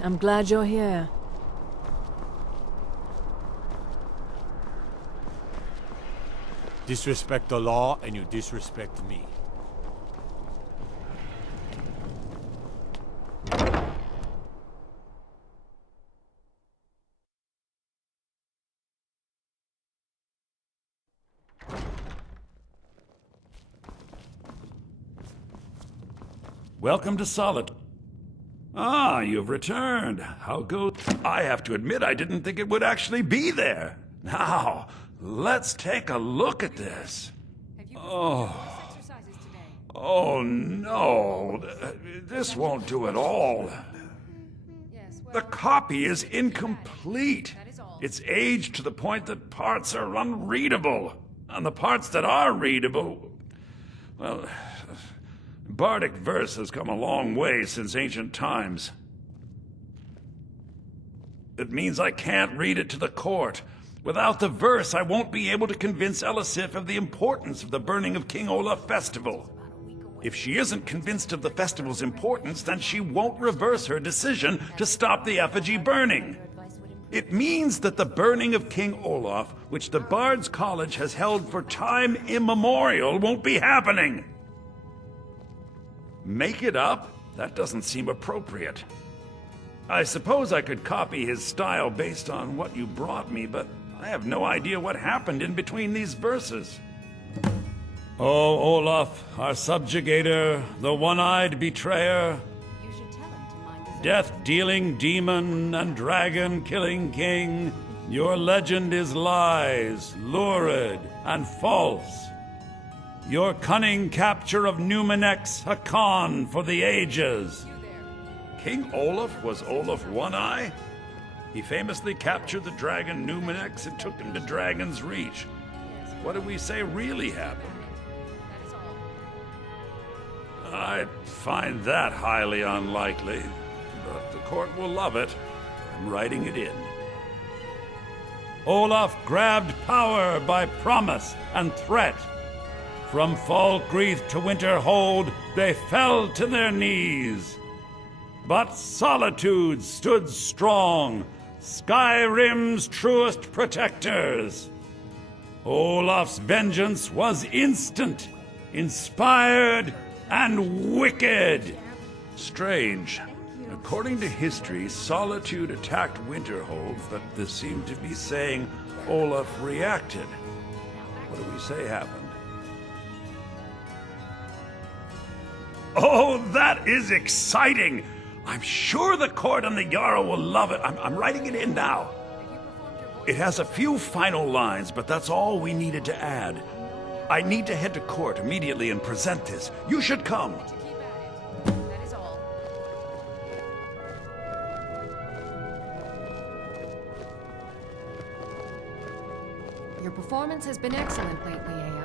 I'm glad you're here. Disrespect the law, and you disrespect me. Welcome to Solitude. Ah, you've returned. How goes? I have to admit, I didn't think it would actually be there. Now, let's take a look at this. Oh no, this won't do at all. The copy is incomplete. It's aged to the point that parts are unreadable. And the parts that are readable, well, Bardic verse has come a long way since ancient times. It means I can't read it to the court. Without the verse, I won't be able to convince Elisif of the importance of the burning of King Olaf festival. If she isn't convinced of the festival's importance, then she won't reverse her decision to stop the effigy burning. It means that the burning of King Olaf, which the Bard's College has held for time immemorial, won't be happening. Make it up? That doesn't seem appropriate. I suppose I could copy his style based on what you brought me, but I have no idea what happened in between these verses. Oh, Olaf, our subjugator, the one-eyed betrayer, death-dealing demon and dragon-killing king, your legend is lies, lurid, and false. Your cunning capture of Numenex, a con for the ages. King Olaf was Olaf One-Eye? He famously captured the dragon Numenex and took him to Dragon's Reach. What do we say really happened? I find that highly unlikely, but the court will love it. I'm writing it in. Olaf grabbed power by promise and threat. From Falkreath to Winterhold, they fell to their knees. But Solitude stood strong, Skyrim's truest protectors. Olaf's vengeance was instant, inspired, and wicked. Strange. According to history, Solitude attacked Winterhold, but this seemed to be saying Olaf reacted. What do we say happened? Oh, that is exciting! I'm sure the court and the Jarl will love it. I'm writing it in now. It has a few final lines, but that's all we needed to add. I need to head to court immediately and present this. You should come. That is all. Your performance has been excellent lately, Aya.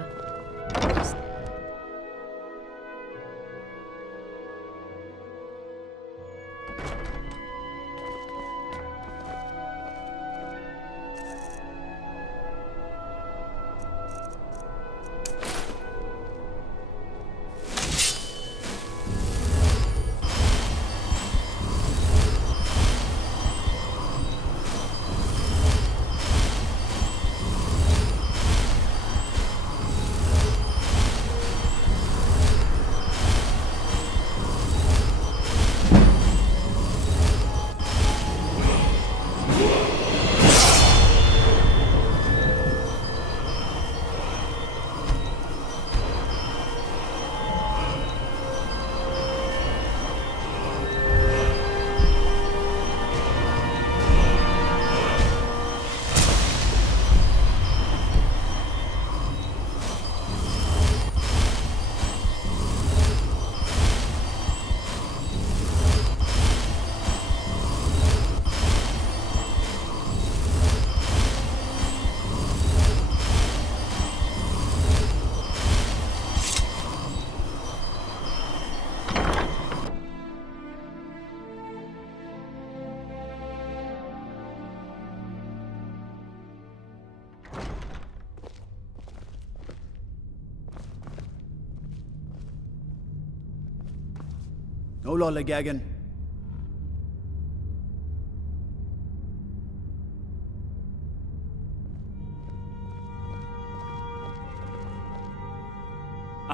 Ola Legagan.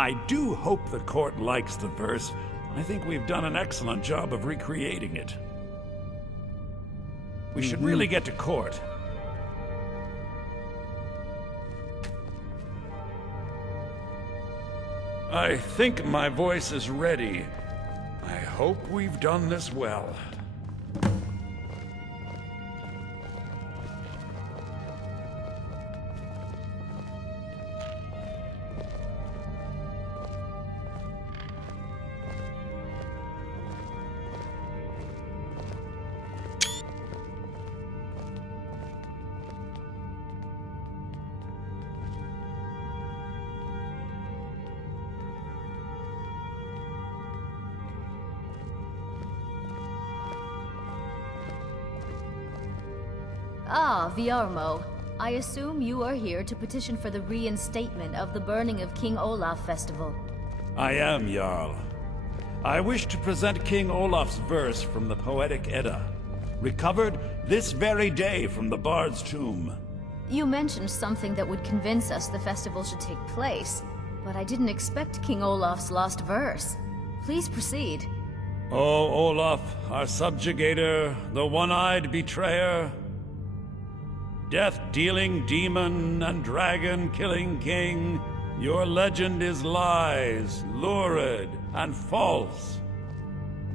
I do hope the court likes the verse. I think we've done an excellent job of recreating it. We should really get to court. I think my voice is ready. I hope we've done this well. Ah, Viarmo. I assume you are here to petition for the reinstatement of the burning of King Olaf festival. I am, Jarl. I wish to present King Olaf's verse from the Poetic Edda, recovered this very day from the Bard's tomb. You mentioned something that would convince us the festival should take place, but I didn't expect King Olaf's lost verse. Please proceed. O Olaf, our subjugator, the one-eyed betrayer, death-dealing demon and dragon-killing king, your legend is lies, lurid, and false.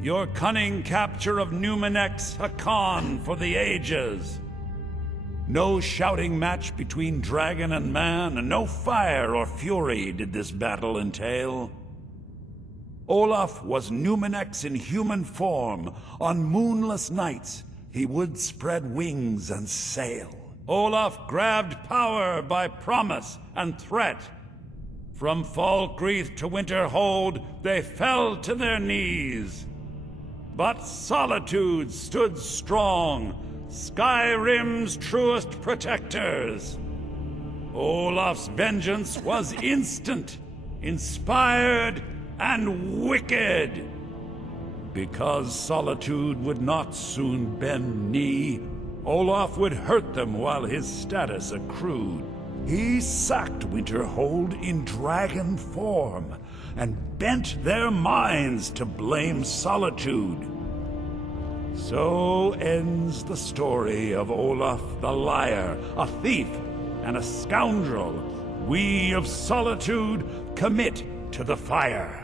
Your cunning capture of Numenex, a con for the ages. No shouting match between dragon and man, and no fire or fury did this battle entail. Olaf was Numenex in human form. On moonless nights, he would spread wings and sail. Olaf grabbed power by promise and threat. From Falkreath to Winterhold, they fell to their knees. But Solitude stood strong, Skyrim's truest protectors. Olaf's vengeance was instant, inspired, and wicked. Because Solitude would not soon bend knee, Olaf would hurt them while his status accrued. He sacked Winterhold in dragon form, and bent their minds to blame Solitude. So ends the story of Olaf the Liar, a thief and a scoundrel. We of Solitude commit to the fire.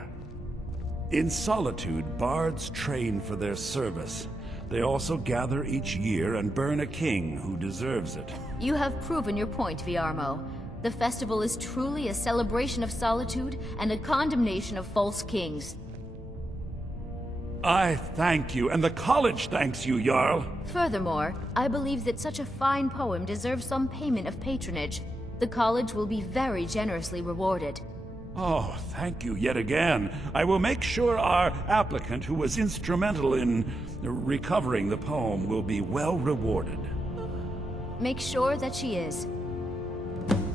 In Solitude, bards train for their service. They also gather each year and burn a king who deserves it. You have proven your point, Viarmo. The festival is truly a celebration of solitude and a condemnation of false kings. I thank you, and the college thanks you, Jarl. Furthermore, I believe that such a fine poem deserves some payment of patronage. The college will be very generously rewarded. Oh, thank you yet again. I will make sure our applicant, who was instrumental in recovering the poem, will be well rewarded. Make sure that she is.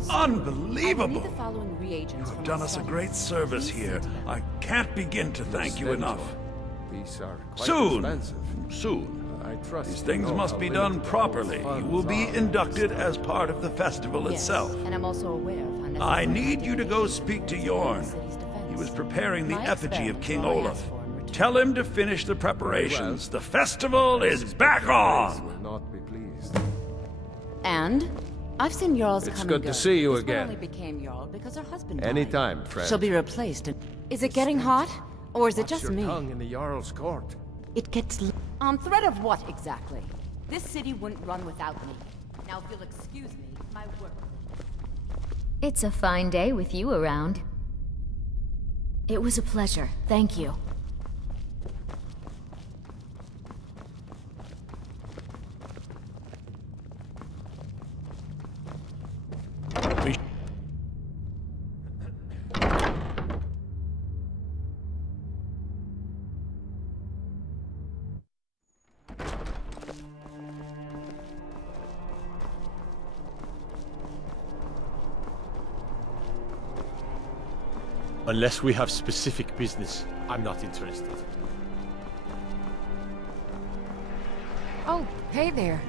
Unbelievable! I need the following reagents You've from done my us a studies. great service Please here. see to them. I can't begin to thank you enough. These are quite Soon, expensive. soon. I trust These you things know must how be done limited properly. all You will be funds are. inducted as part of the festival Yes, itself. and I'm also aware of how I necessary need you to go speak to Yorn. the city's defense. He was preparing the My effigy of experiments King are all I Olaf. ask for in return. Tell him to finish the preparations. well. The festival is back on! Will not be pleased. And? I've seen Jarls It's come good and to go. see you This one again. only became Jarl because her husband died. Anytime, friend. She'll be replaced. Is it getting hot? Or is it Watch just your me? tongue in the Jarl's court. It gets... On threat of what, exactly? This city wouldn't run without me. Now, if you'll excuse me, my work... It's a fine day with you around. It was a pleasure. Thank you. We- Unless we have specific business, I'm not interested. Oh, hey there.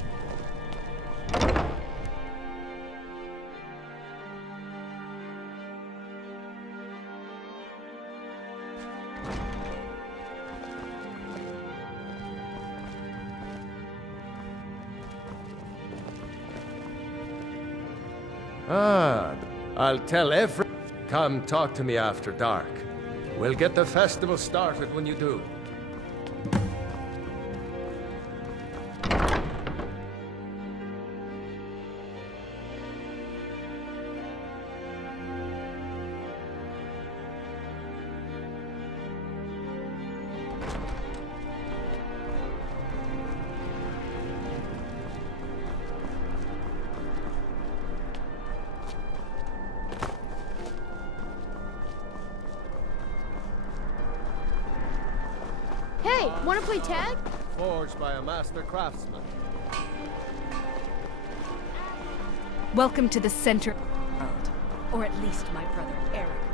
Ah, I'll tell every... Come talk to me after dark. We'll get the festival started when you do. Hey, wanna play tag? Forged by a master craftsman. Welcome to the center of the world. Or at least my brother Eric's.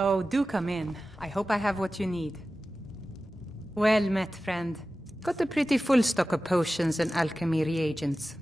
Oh, do come in. I hope I have what you need. Well met, friend. Got a pretty full stock of potions and alchemy reagents.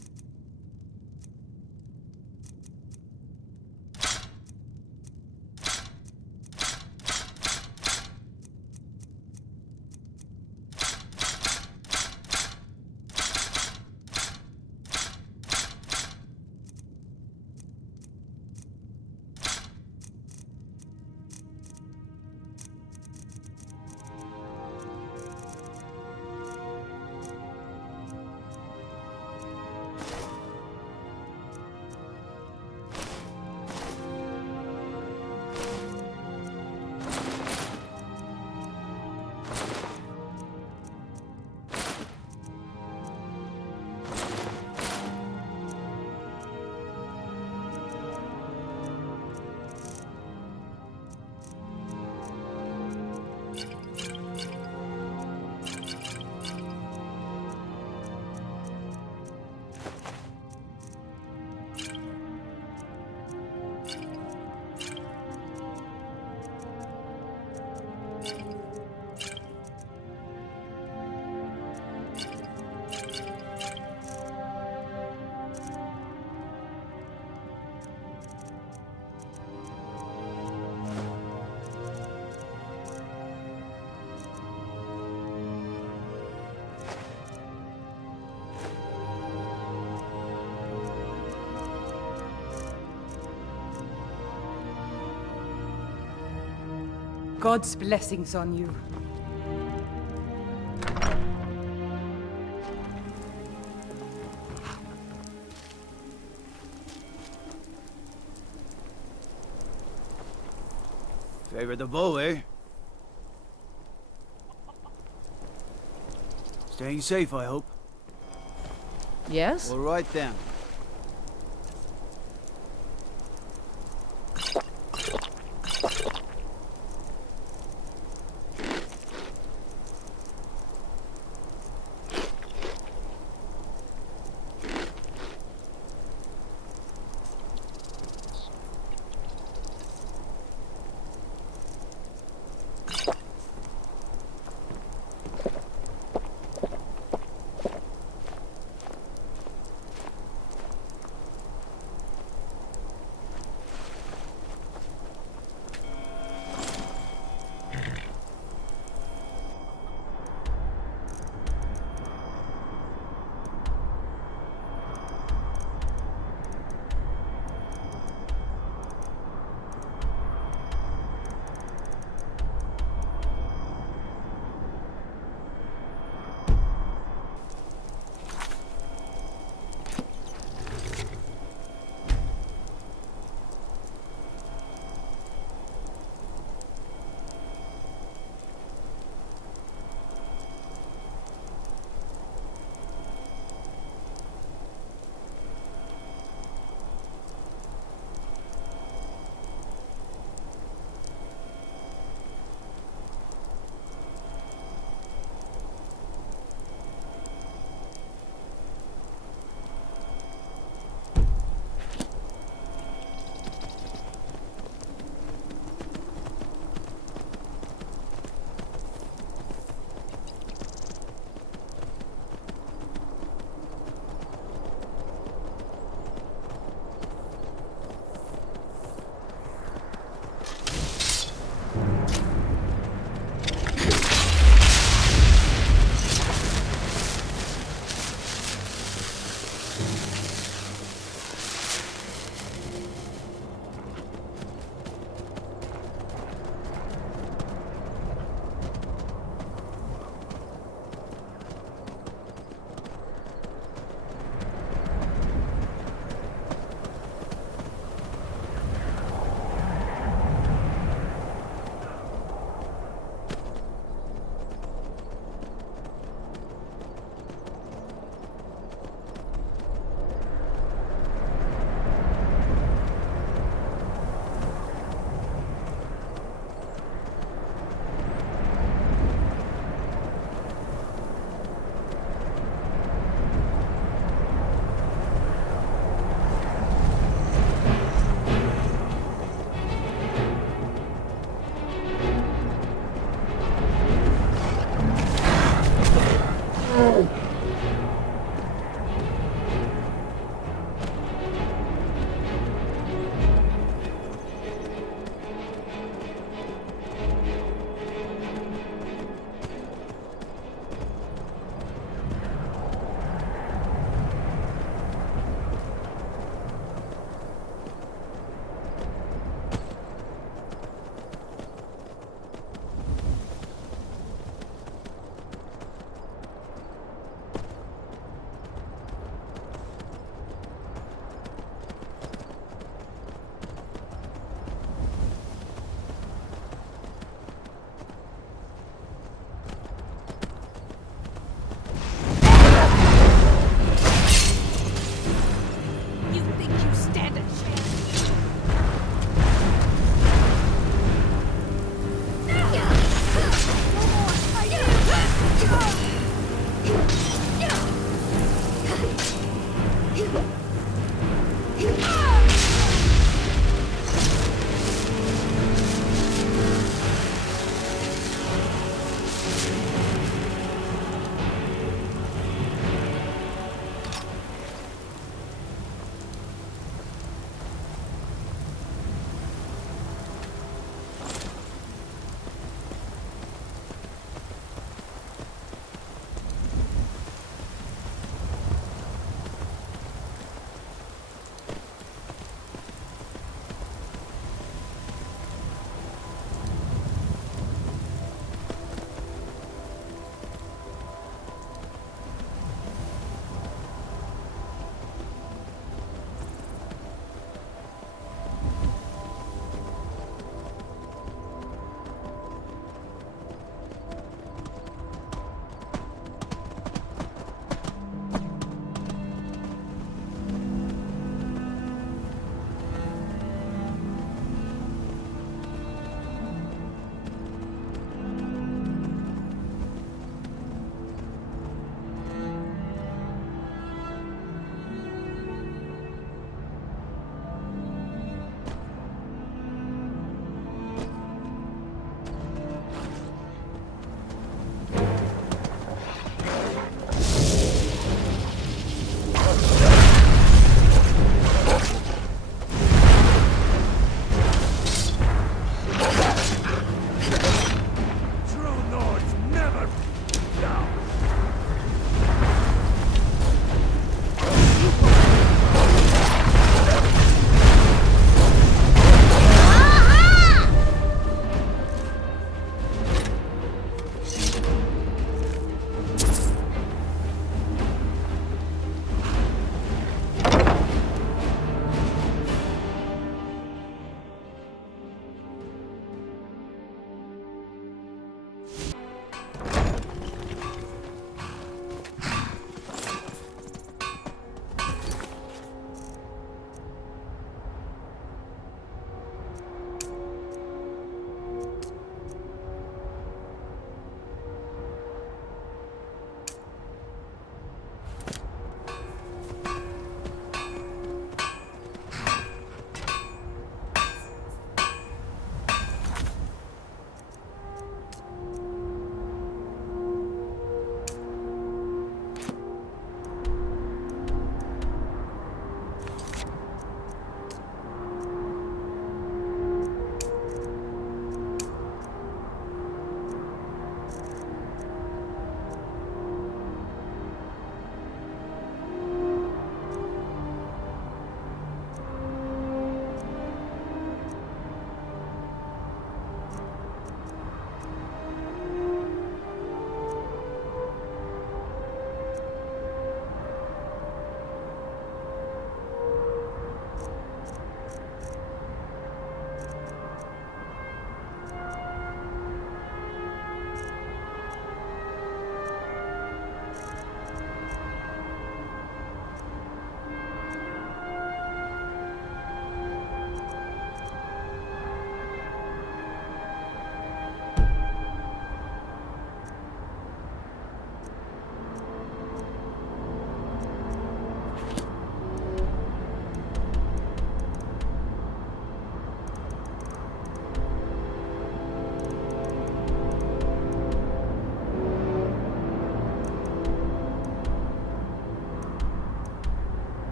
God's blessings on you. Favor the bow, eh? Staying safe, I hope. Yes? All right then.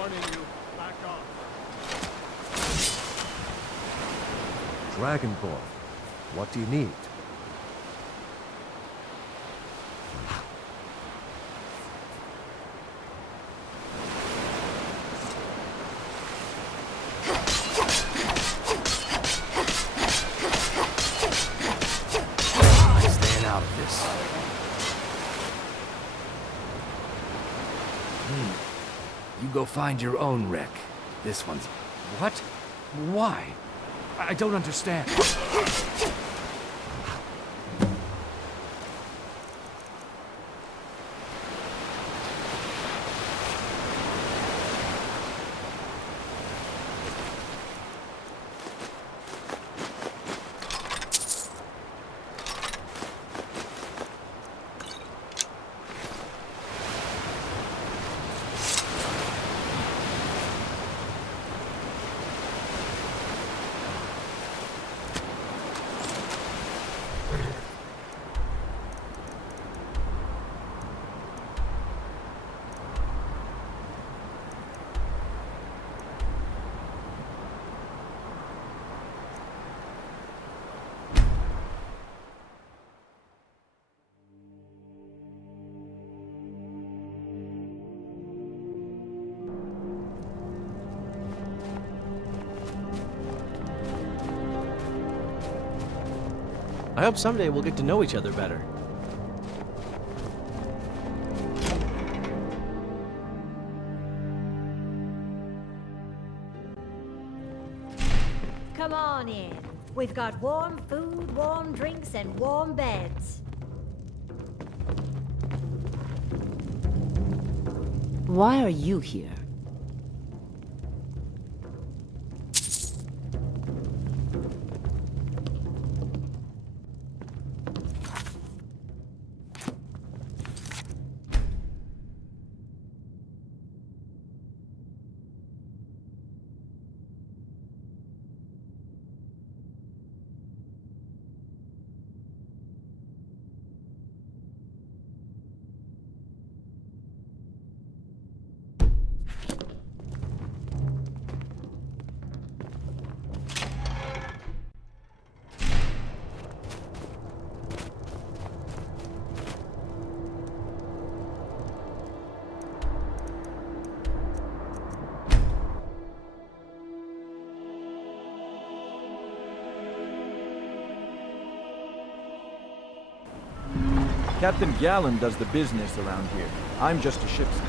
warning you, back off. Dragonborn, what do you need? go find your own wreck. This one's... What? Why? I don't understand. I hope someday we'll get to know each other better. Come on in. We've got warm food, warm drinks, and warm beds. Why are you here? Captain Gallen does the business around here. I'm just a ship's...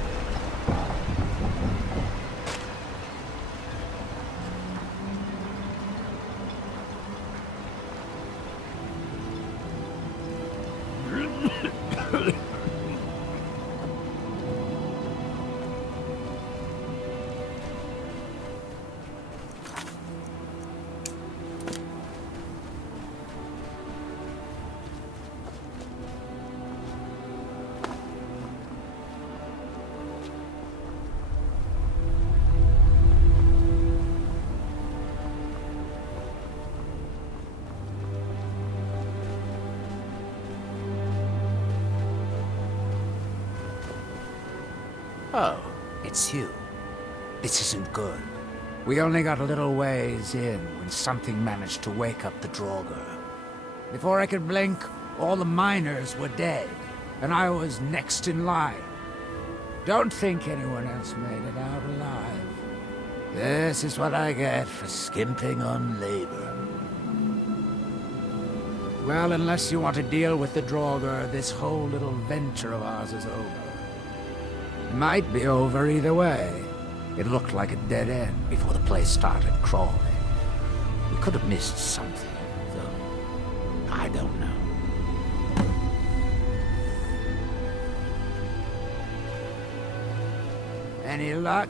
Oh, it's you. This isn't good. We only got a little ways in when something managed to wake up the Draugr. Before I could blink, all the miners were dead, and I was next in line. Don't think anyone else made it out alive. This is what I get for skimping on labor. Well, unless you want to deal with the Draugr, this whole little venture of ours is over. Might be over either way. It looked like a dead end before the place started crawling. We could have missed something, though. I don't know. Any luck?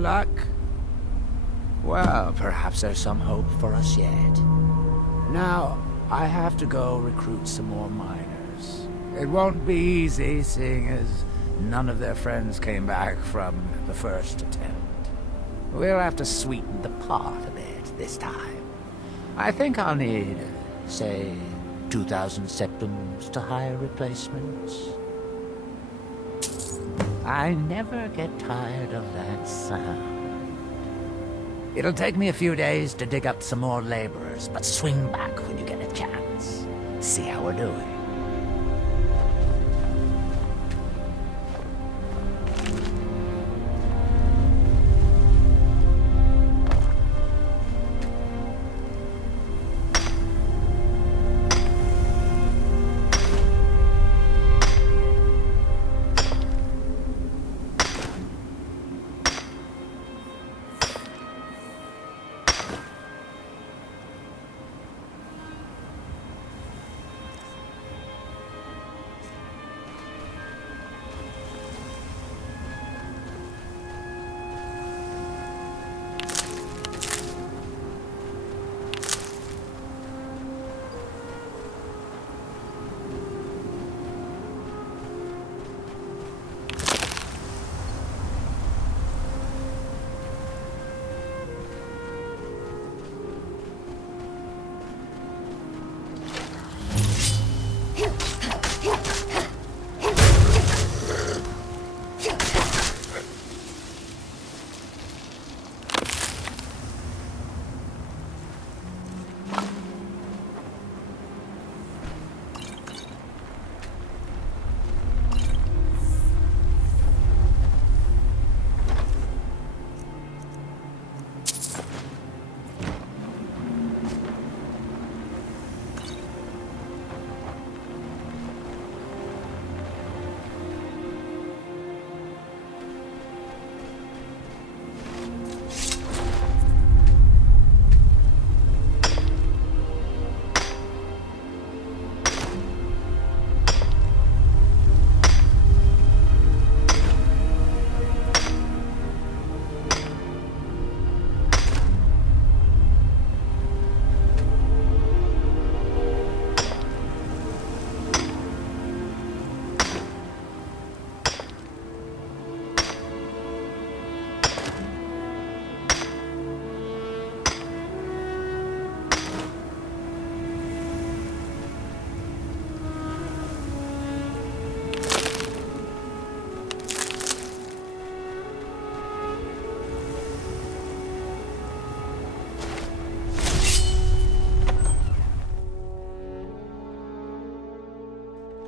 luck? Well, perhaps there's some hope for us yet. Now, I have to go recruit some more miners. It won't be easy, seeing as none of their friends came back from the first attempt. We'll have to sweeten the pot a bit this time. I think I'll need, say, 2,000 septums to hire replacements. I never get tired of that sound. It'll take me a few days to dig up some more laborers, but swing back when you get a chance. See how we're doing.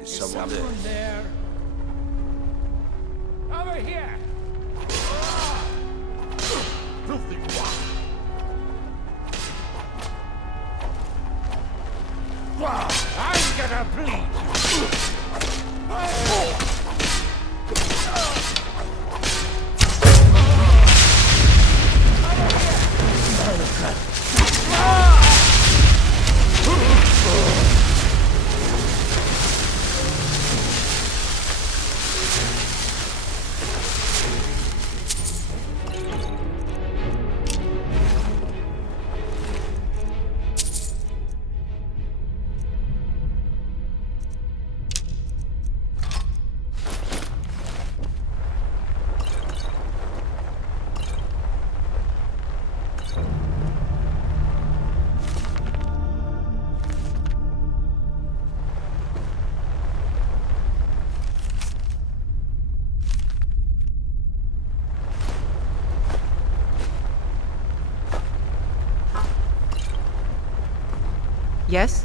Someone there. Over here. Filthy I'm gonna bleed you. Yes?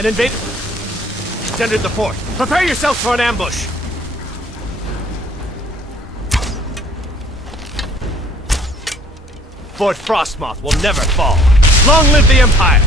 An invader has entered the fort. Prepare yourselves for an ambush. Fort Frostmoth will never fall. Long live the Empire!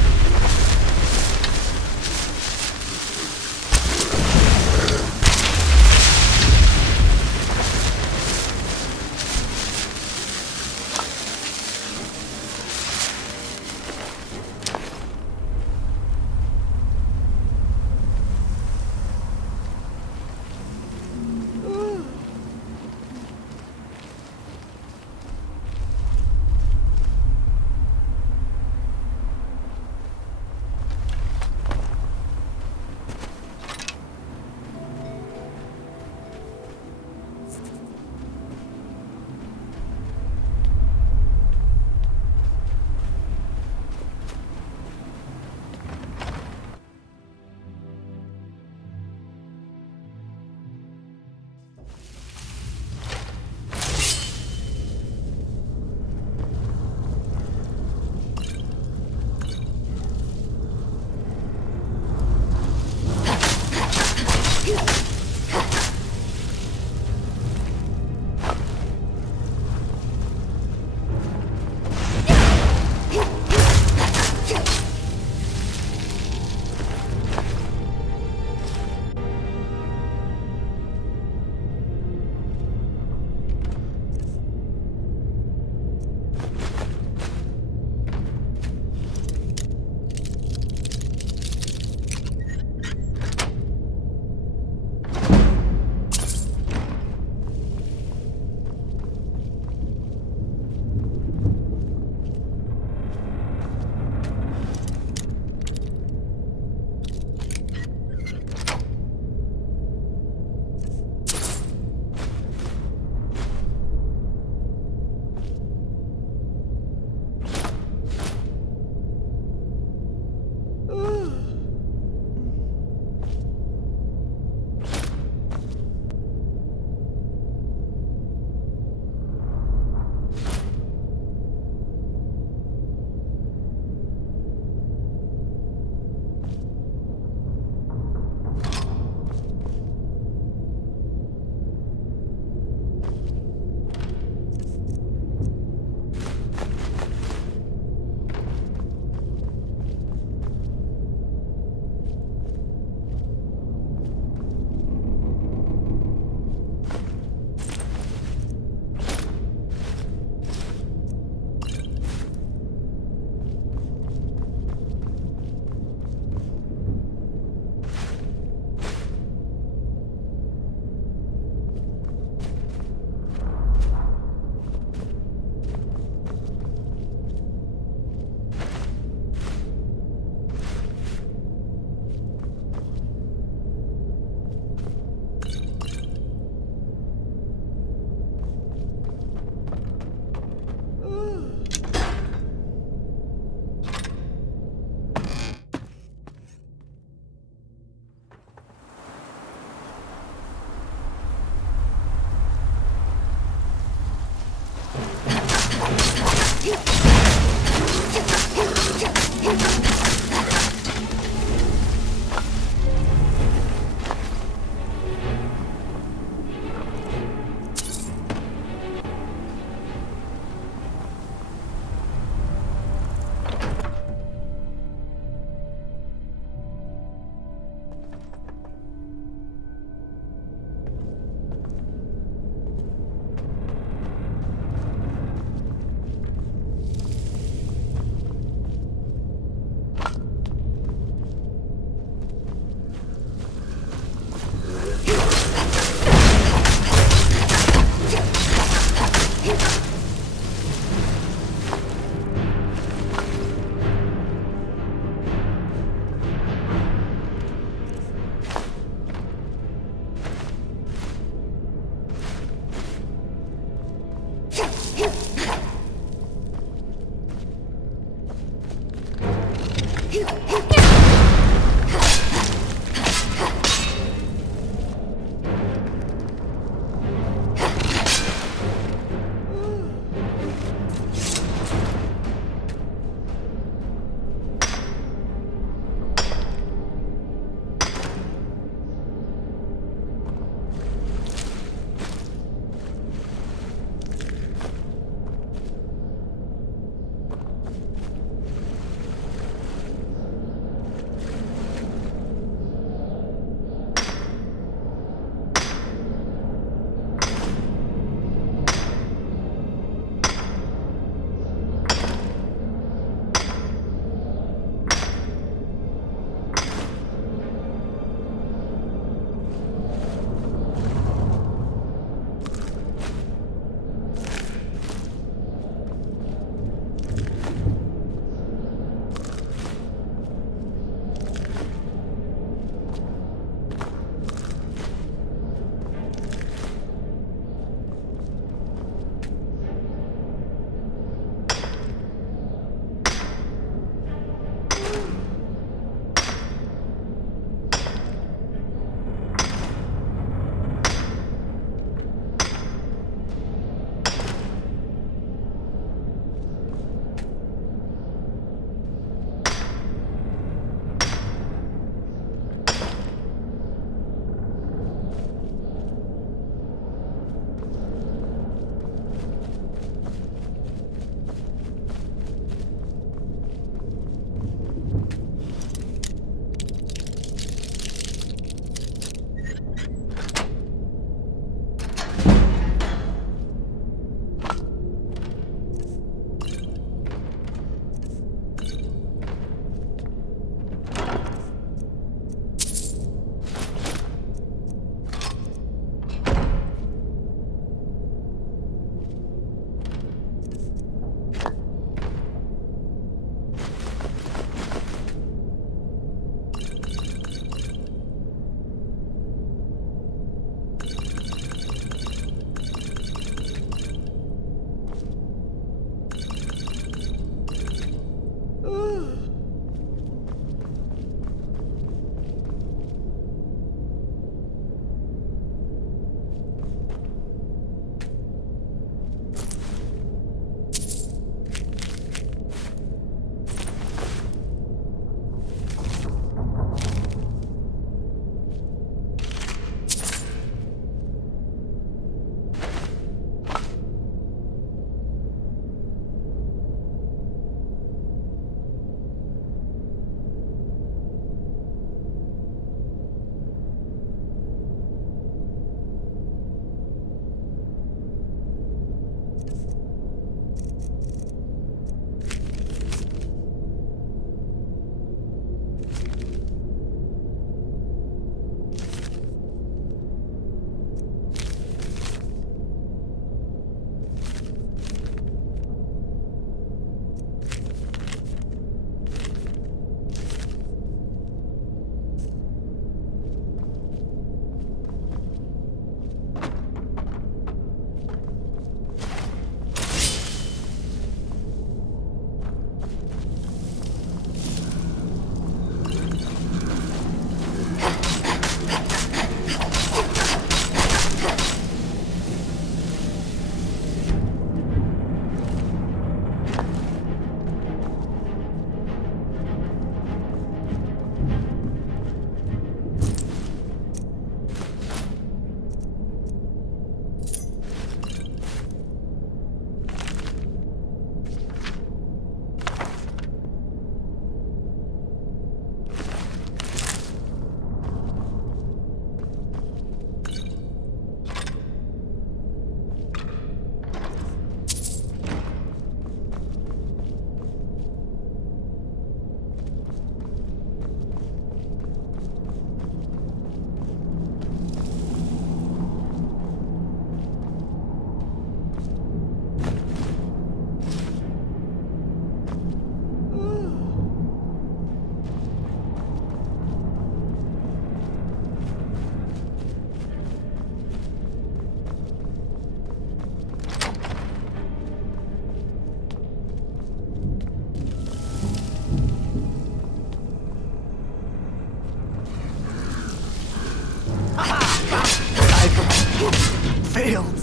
failed.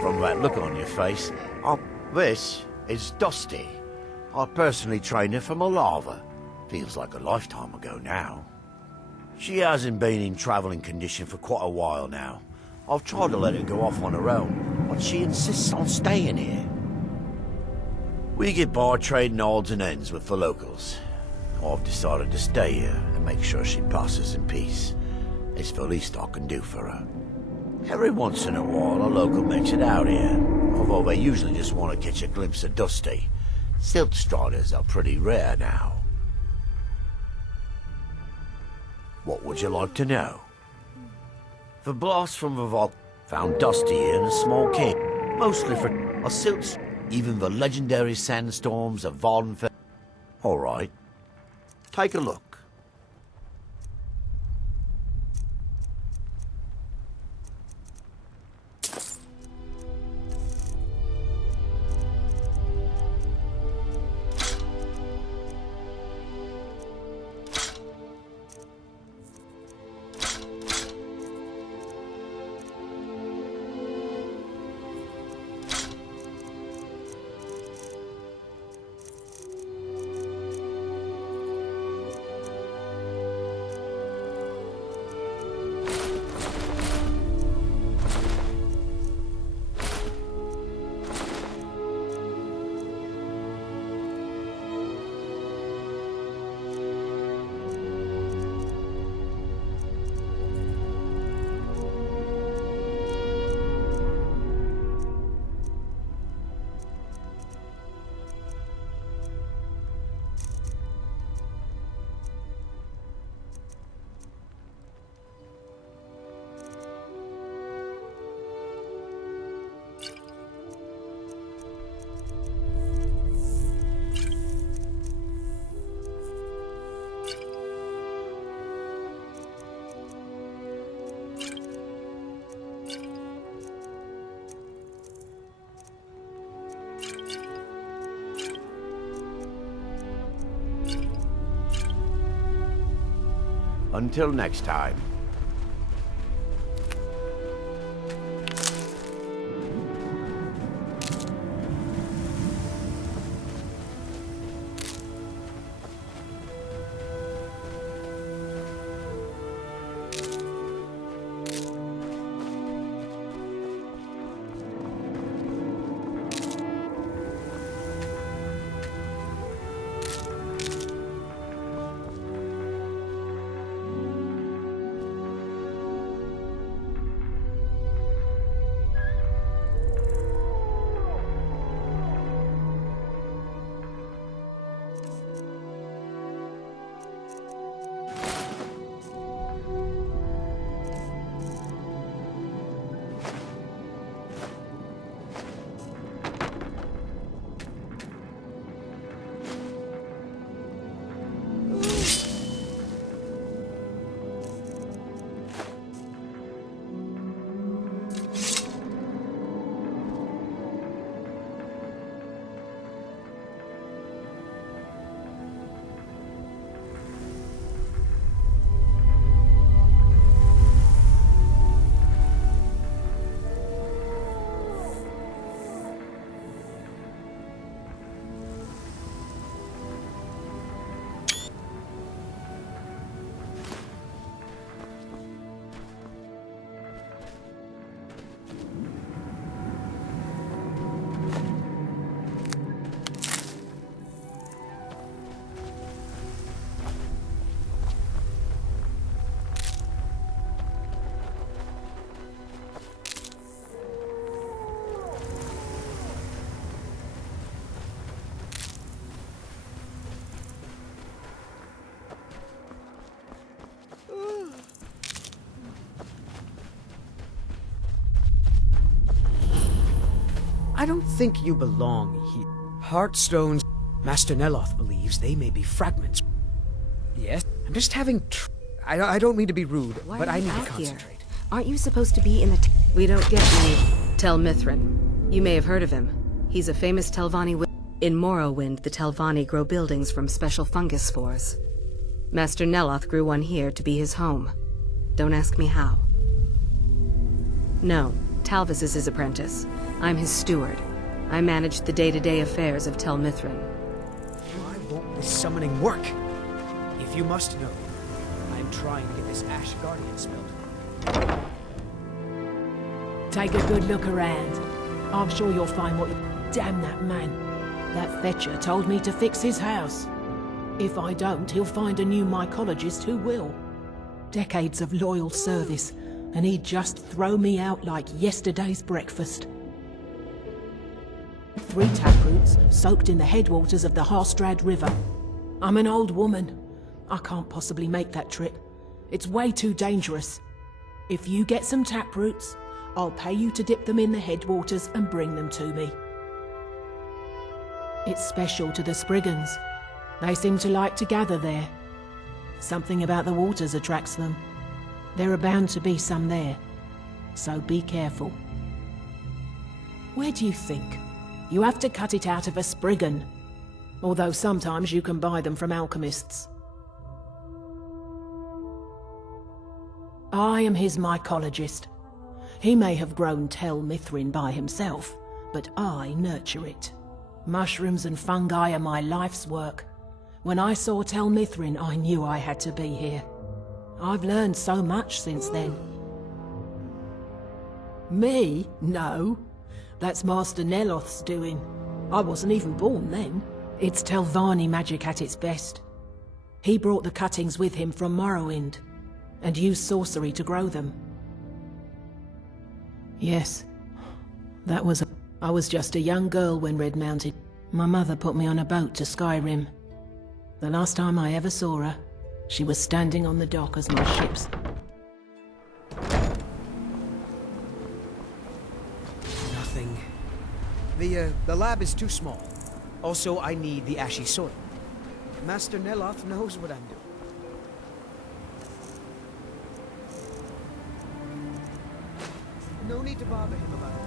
From that look on your face, this is Dusty. I personally trained her from a lava. Feels like a lifetime ago now. She hasn't been in travelling condition for quite a while now. I've tried to let her go off on her own, but she insists on staying here. We get by trading odds and ends with the locals. I've decided to stay here and make sure she passes in peace. It's the least I can do for her. Every once in a while, a local makes it out here, although they usually just want to catch a glimpse of Dusty. Silt striders are pretty rare now. What would you like to know? The blast from the vault found Dusty in a small cave, mostly for a silt. Even the legendary sandstorms of Valdenfell. All right, take a look. Until next time. I don't think you belong here. Heartstones. Master Neloth believes they may be fragments. Yes? I'm just having I don't mean to be rude, but I need to concentrate. Aren't you supposed to be in the We don't get me. Tel Mithrin. You may have heard of him. He's a famous Telvanni. In Morrowind, the Telvanni grow buildings from special fungus spores. Master Neloth grew one here to be his home. Don't ask me how. No, Talvis is his apprentice. I'm his steward. I manage the day-to-day affairs of Tel Mithrin. Why won't this summoning work? If you must know, I'm trying to get this Ash Guardian spelled. Take a good look around. I'm sure you'll find what you... Damn that man. That fetcher told me to fix his house. If I don't, he'll find a new mycologist who will. Decades of loyal service, and he'd just throw me out like yesterday's breakfast. 3 taproots soaked in the headwaters of the Harstrad River. I'm an old woman. I can't possibly make that trip. It's way too dangerous. If you get some taproots, I'll pay you to dip them in the headwaters and bring them to me. It's special to the Spriggans. They seem to like to gather there. Something about the waters attracts them. There are bound to be some there, so be careful. Where do you think? You have to cut it out of a Spriggan, although sometimes you can buy them from alchemists. I am his mycologist. He may have grown Tel Mithrin by himself, but I nurture it. Mushrooms and fungi are my life's work. When I saw Tel Mithrin, I knew I had to be here. I've learned so much since then. Me? No. That's Master Neloth's doing. I wasn't even born then. It's Telvanni magic at its best. He brought the cuttings with him from Morrowind, and used sorcery to grow them. Yes, that was I was just a young girl when Red mounted. My mother put me on a boat to Skyrim. The last time I ever saw her, she was standing on the dock as my ships... Nothing. The lab is too small. Also, I need the ashy soil. Master Neloth knows what I'm doing. No need to bother him about it.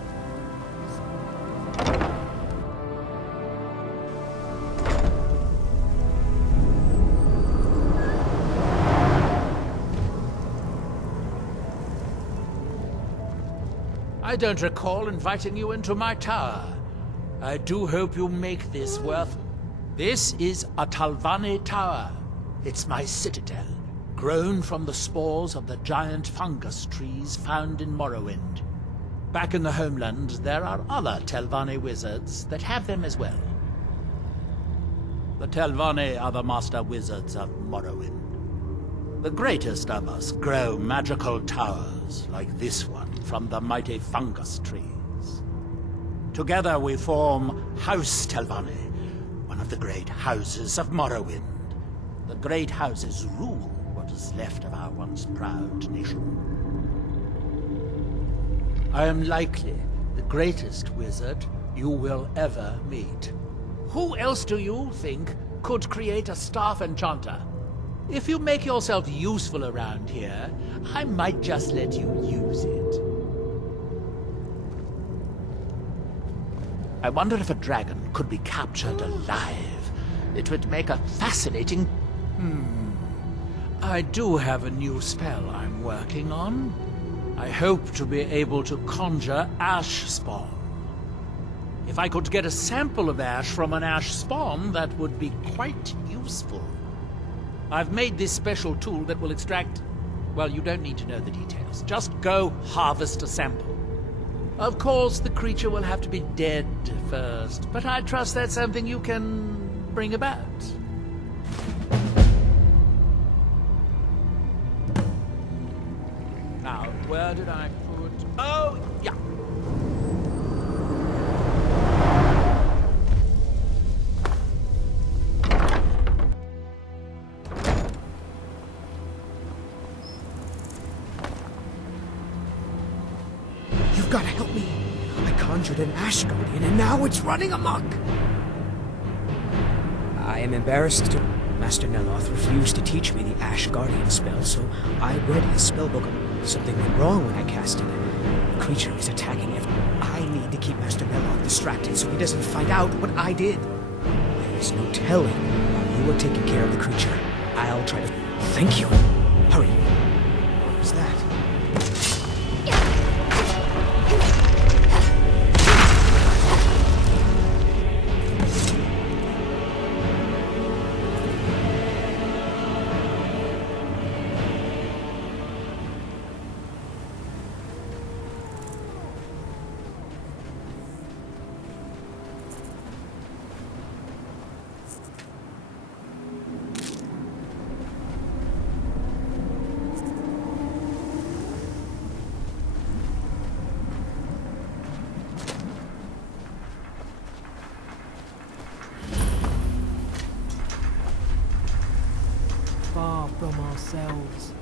I don't recall inviting you into my tower. I do hope you make this worth... This is a Talvani tower. It's my citadel, grown from the spores of the giant fungus trees found in Morrowind. Back in the homeland, there are other Telvanni wizards that have them as well. The Telvanni are the master wizards of Morrowind. The greatest of us grow magical towers like this one from the mighty fungus trees. Together we form House Telvanni, one of the great houses of Morrowind. The great houses rule what is left of our once proud nation. I am likely the greatest wizard you will ever meet. Who else do you think could create a staff enchanter? If you make yourself useful around here, I might just let you use it. I wonder if a dragon could be captured alive. It would make a fascinating... I do have a new spell I'm working on. I hope to be able to conjure ash spawn. If I could get a sample of ash from an ash spawn, that would be quite useful. I've made this special tool that will extract... Well, you don't need to know the details. Just go harvest a sample. Of course, the creature will have to be dead first, but I trust that's something you can bring about. Now, where did I put... Oh, yeah. You've got to help me. I conjured an Ash Guardian and now it's running amok. I am embarrassed to... Master Neloth refused to teach me the Ash Guardian spell, so I read his spellbook. Something went wrong when I cast it. The creature is attacking it. I need to keep Master Neloth distracted so he doesn't find out what I did. There is no telling while you are taking care of the creature. I'll try to... Thank you. Hurry. What was that? Far from ourselves.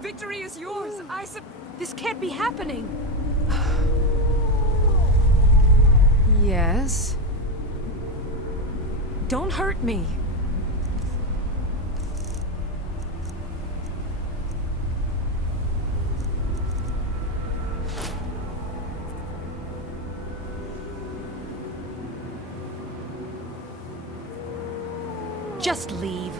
Victory is yours. This can't be happening. Yes? Don't hurt me. Just leave.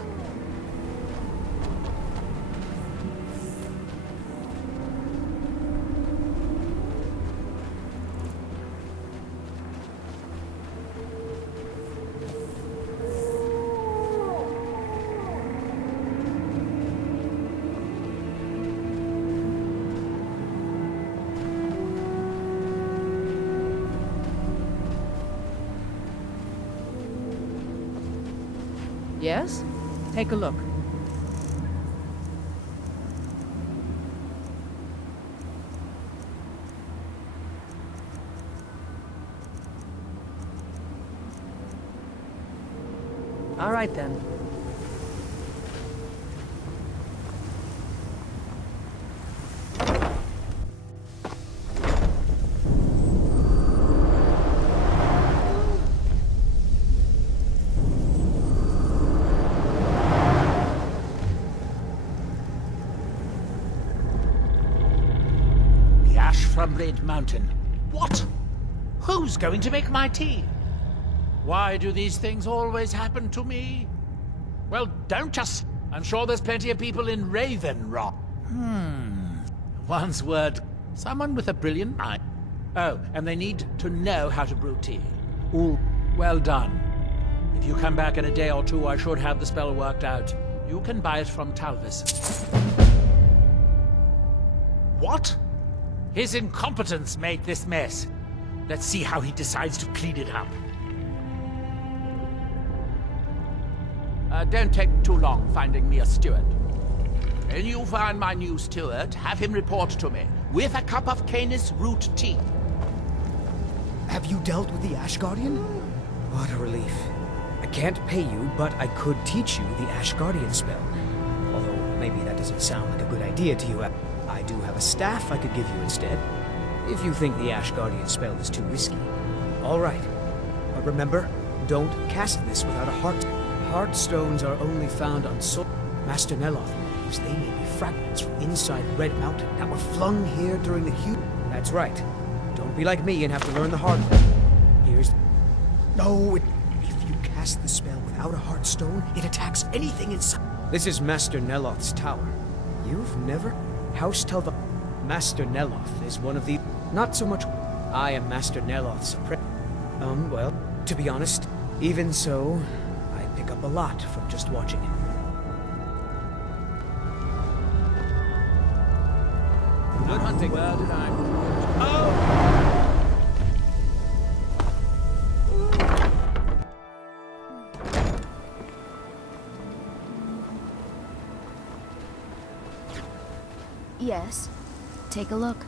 Yes? Take a look. All right then. The ash from Red Mountain. What? Who's going to make my tea? Why do these things always happen to me? Well, don't just... I'm sure there's plenty of people in Raven Rock. One's word. Someone with a brilliant mind. Oh, and they need to know how to brew tea. All well done. If you come back in a day or two, I should have the spell worked out. You can buy it from Talvis. What? His incompetence made this mess. Let's see how he decides to clean it up. Don't take too long finding me a steward. When you find my new steward, have him report to me, with a cup of Canis root tea. Have you dealt with the Ash Guardian? What a relief. I can't pay you, but I could teach you the Ash Guardian spell. Although, maybe that doesn't sound like a good idea to you. I do have a staff I could give you instead, if you think the Ash Guardian spell is too risky. All right. But remember, don't cast this without a heart. Heartstones are only found on soul. Master Neloth believes they may be fragments from inside Red Mountain that were flung here during the huge... That's right. Don't be like me and have to learn the hard way. Here's... No, if you cast the spell without a Heartstone, it attacks anything inside. This is Master Neloth's tower. You've never... House Telva... Master Neloth is one of the... Not so much... I am Master Neloth's apprentice. Well, to be honest, even so... pick up a lot from just watching him. Good hunting. Where did I... Yes. Take a look.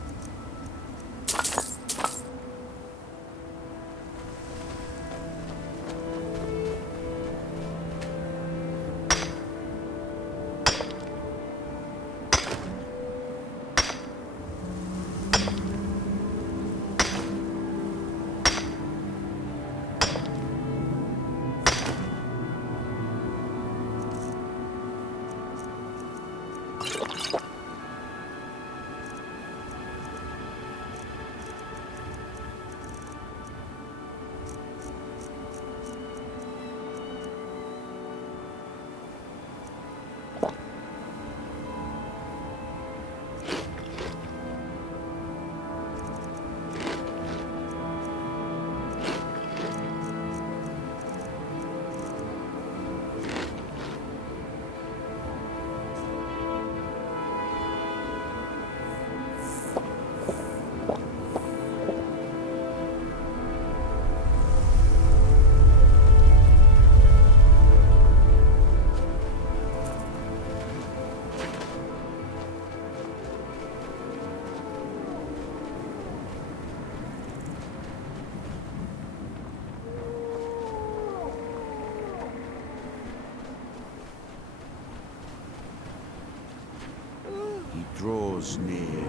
Draws near.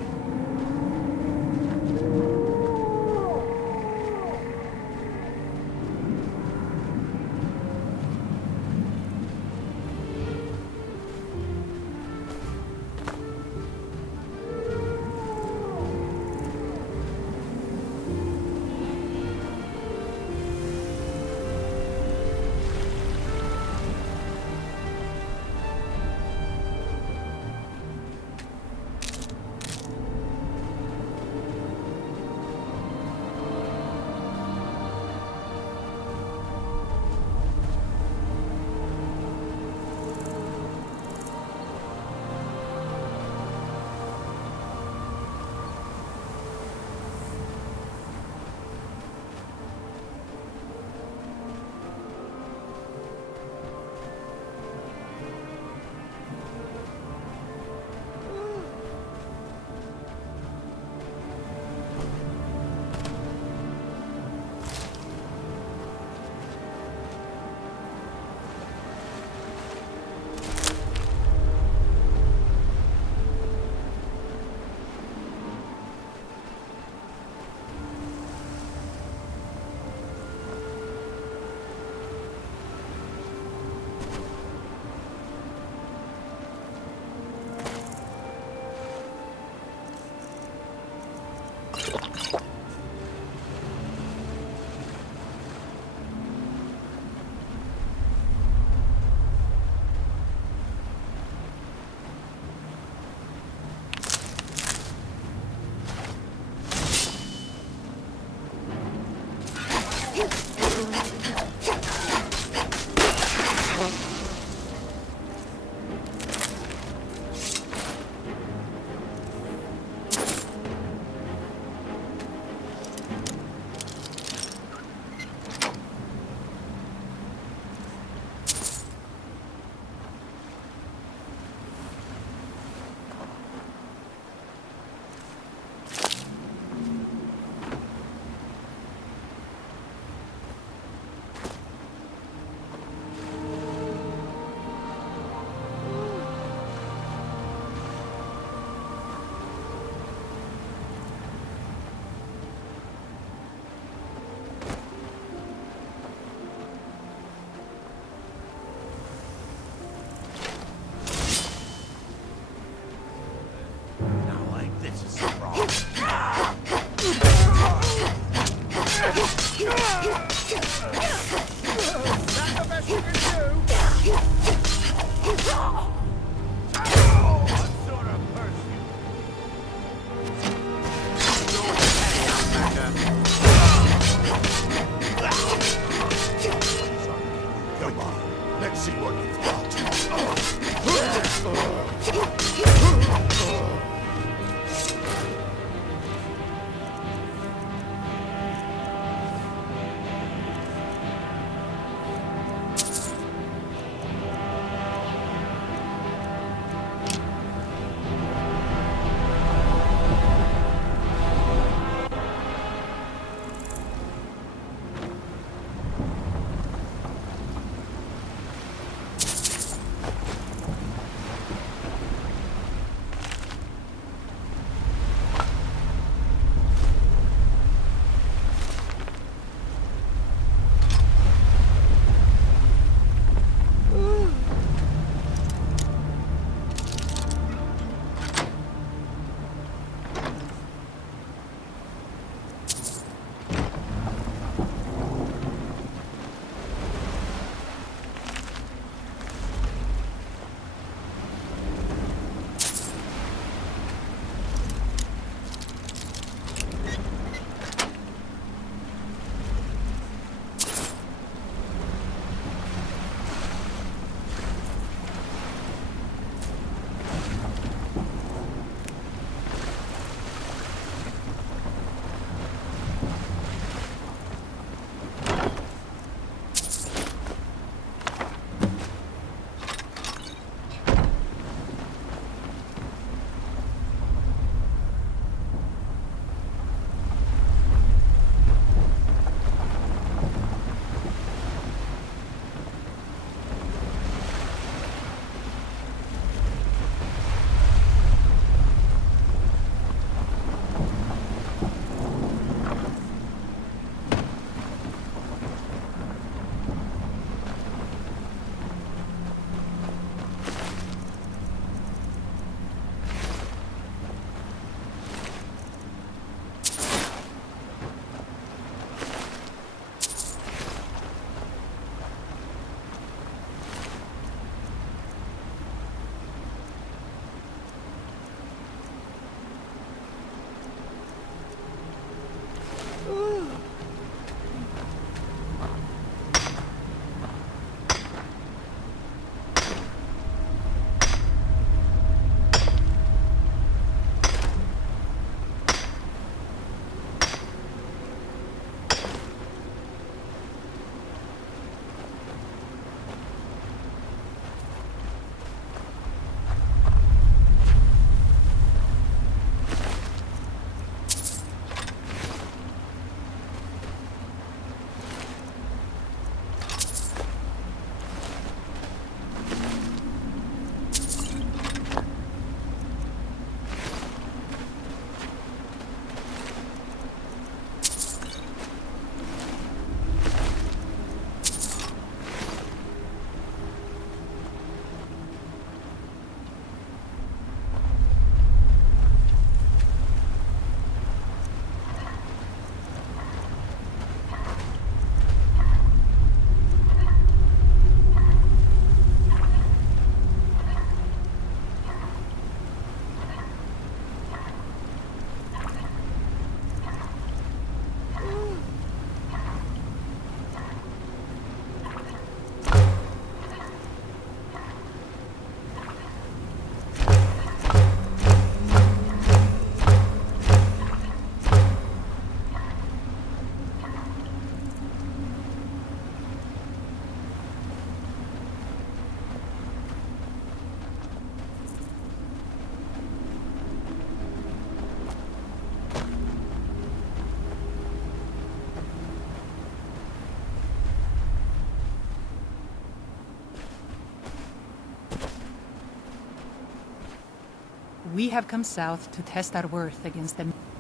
We have come south to test our worth against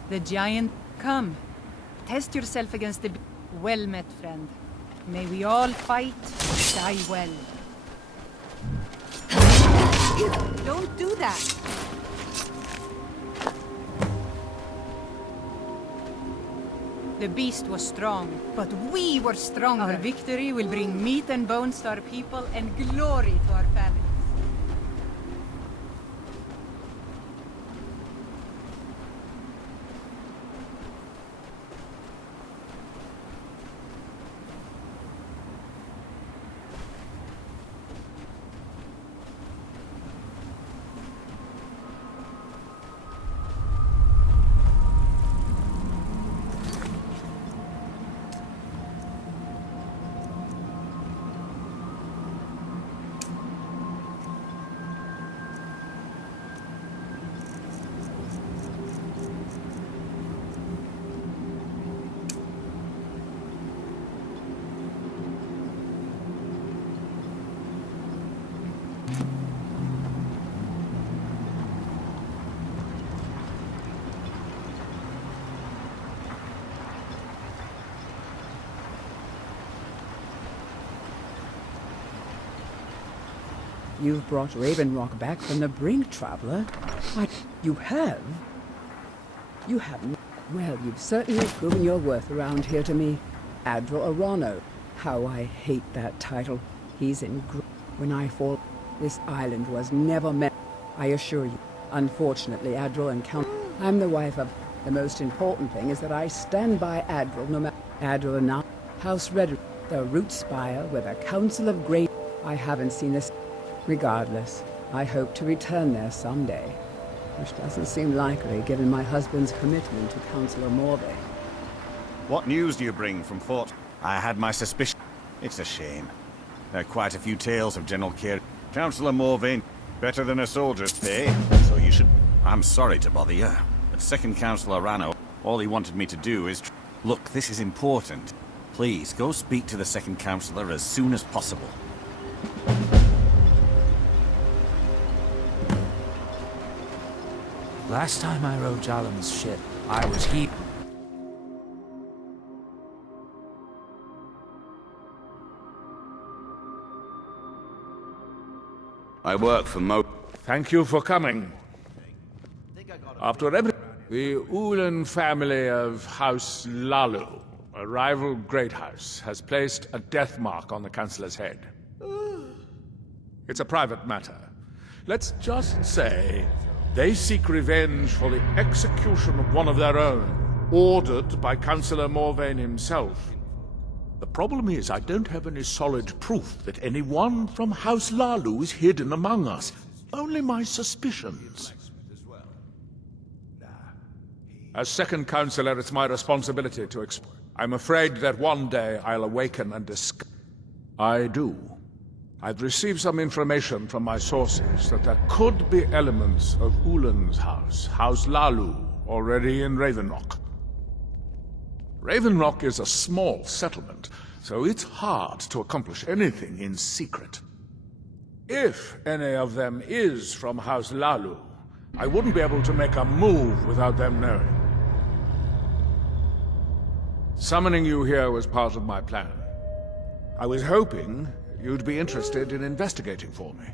the giant. Come, test yourself against the... Well met, friend. May we all fight, die well. Don't do that! The beast was strong, but we were stronger. Our victory will bring meat and bones to our people and glory to our families. You've brought Raven Rock back from the brink, traveler. You have? You haven't? Well, you've certainly proven your worth around here to me. Admiral Arano. How I hate that title. He's in when I fall. This island was never meant. I assure you. Unfortunately, Admiral and Count... I'm the wife of... The most important thing is that I stand by Admiral no matter... Admiral and now... House Red... The root spire with a council of great... I haven't seen this... Regardless, I hope to return there someday, which doesn't seem likely given my husband's commitment to Councillor Morvay. What news do you bring from Fort? I had my suspicion. It's a shame. There are quite a few tales of General Care. Councillor Morvay, better than a soldier's pay, so you should... I'm sorry to bother you, but Second Councillor Rano, all he wanted me to do is... Look, this is important. Please, go speak to the Second Councillor as soon as possible. Last time I rode Jalen's ship, I was I work for Thank you for coming. After everything, the Ulan family of House Lalu, a rival great house, has placed a death mark on the Chancellor's head. It's a private matter. Let's just say they seek revenge for the execution of one of their own, ordered by Councillor Morvain himself. The problem is I don't have any solid proof that anyone from House Lalu is hidden among us. Only my suspicions. As second councillor, it's my responsibility to explain. I'm afraid that one day I'll awaken and discover. I do. I've received some information from my sources that there could be elements of Ulan's house, House Lalu, already in Raven Rock. Raven Rock is a small settlement, so it's hard to accomplish anything in secret. If any of them is from House Lalu, I wouldn't be able to make a move without them knowing. Summoning you here was part of my plan. I was hoping you'd be interested in investigating for me.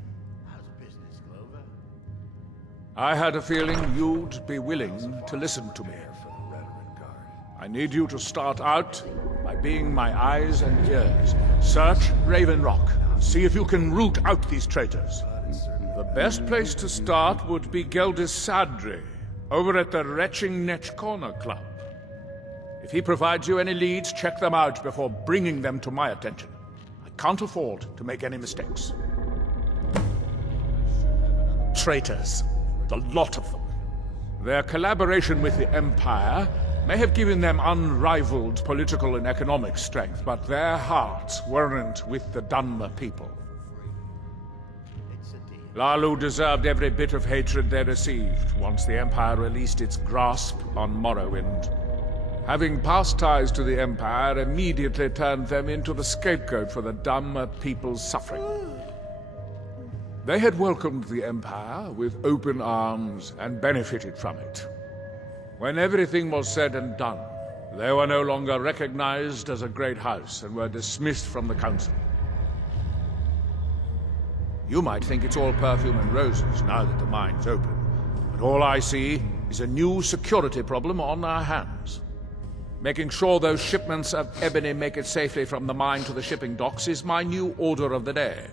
I had a feeling you'd be willing to listen to me. I need you to start out by being my eyes and ears. Search Raven Rock. See if you can root out these traitors. The best place to start would be Geldis Sadri, over at the Retching Netch Corner Club. If he provides you any leads, check them out before bringing them to my attention. I can't afford to make any mistakes. Traitors. The lot of them. Their collaboration with the Empire may have given them unrivaled political and economic strength, but their hearts weren't with the Dunmer people. Lalu deserved every bit of hatred they received once the Empire released its grasp on Morrowind. Having past ties to the Empire immediately turned them into the scapegoat for the Dunmer people's suffering. They had welcomed the Empire with open arms and benefited from it. When everything was said and done, they were no longer recognized as a great house and were dismissed from the council. You might think it's all perfume and roses now that the mine's open, but all I see is a new security problem on our hands. Making sure those shipments of ebony make it safely from the mine to the shipping docks is my new order of the day.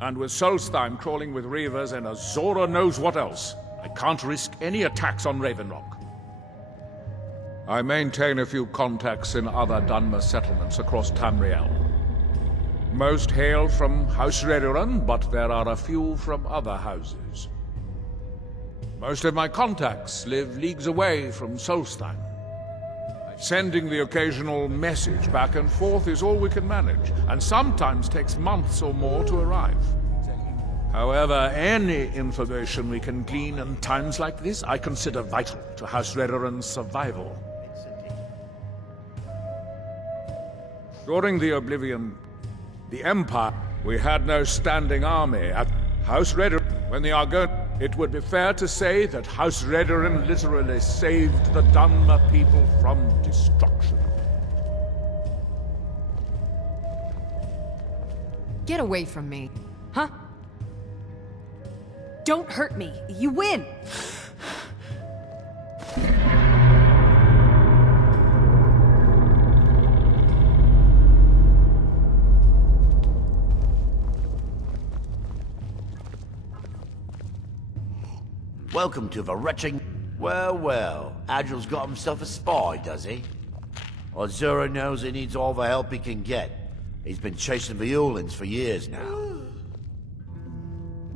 And with Solstheim crawling with reavers and Azora knows what else, I can't risk any attacks on Raven Rock. I maintain a few contacts in other Dunmer settlements across Tamriel. Most hail from House Redoran, but there are a few from other houses. Most of my contacts live leagues away from Solstheim. Sending the occasional message back and forth is all we can manage, and sometimes takes months or more to arrive. However, any information we can glean in times like this, I consider vital to House Redoran's survival. During the Oblivion, the Empire, we had no standing army. At House Redoran, when the Argon, it would be fair to say that House Redoran literally saved the Dunmer people from destruction. Get away from me. Huh? Don't hurt me. You win! Welcome to the wretching... Well, well, Adril's got himself a spy, does he? Azura knows he needs all the help he can get. He's been chasing the Ulins for years now.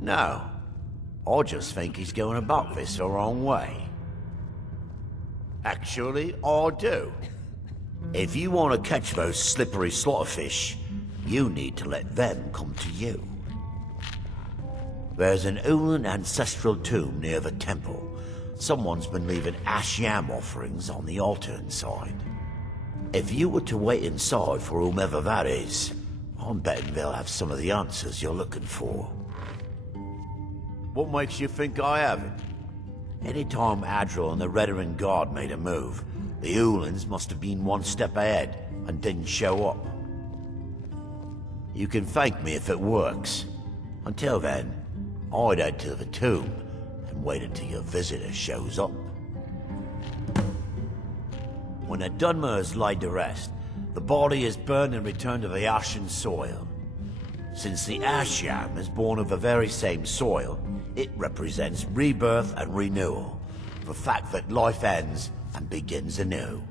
No. I just think he's going about this the wrong way. Actually, I do. If you want to catch those slippery slaughterfish, you need to let them come to you. There's an Ulin ancestral tomb near the temple. Someone's been leaving ash yam offerings on the altar inside. If you were to wait inside for whomever that is, I'm betting they'll have some of the answers you're looking for. What makes you think I haven't? Anytime Adril and the Redoran Guard made a move, the Ulins must have been one step ahead and didn't show up. You can thank me if it works. Until then, I'd head to the tomb and wait until your visitor shows up. When a Dunmer is laid to rest, the body is burned and returned to the ashen soil. Since the ash yam is born of the very same soil, it represents rebirth and renewal, the fact that life ends and begins anew.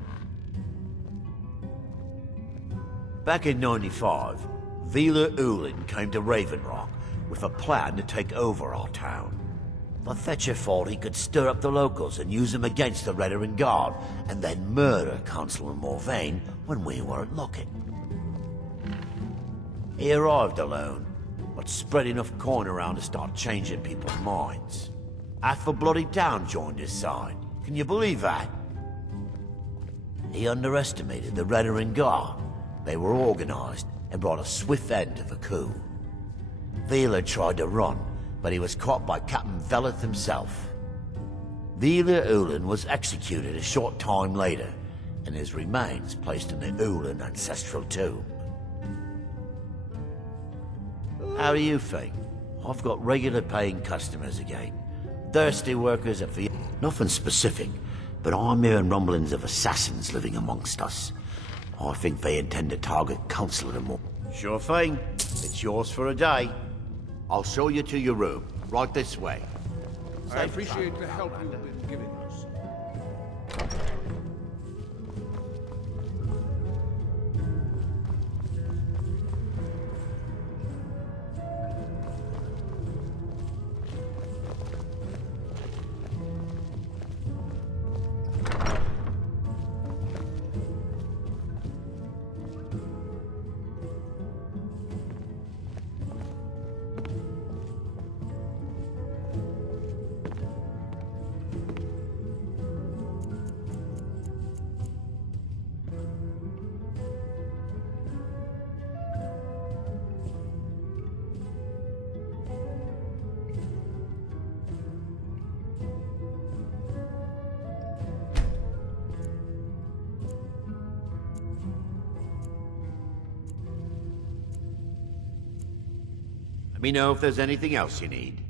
Back in 95, Vila Ulin came to Raven Rock with a plan to take over our town. The Fetcher thought he could stir up the locals and use them against the Redoran Guard, and then murder Councillor Morvain when we weren't looking. He arrived alone, but spread enough coin around to start changing people's minds. Half the bloody town joined his side. Can you believe that? He underestimated the Redoran Guard. They were organized and brought a swift end to the coup. Vila tried to run, but he was caught by Captain Veleth himself. Vila Ulin was executed a short time later, and his remains placed in the Ulin ancestral tomb. How do you think? I've got regular paying customers again. Thirsty workers at the... Nothing specific, but I'm hearing rumblings of assassins living amongst us. I think they intend to target Councillor Moore. Sure thing. It's yours for a day. I'll show you to your room. Right this way. I appreciate the help you've been giving us. me know if there's anything else you need.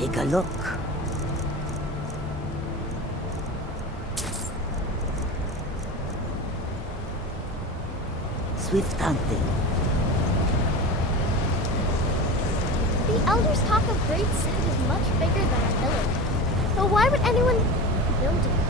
Take a look. Swift fountain. The elders talk of Great Sand is much bigger than our village. But why would anyone build it?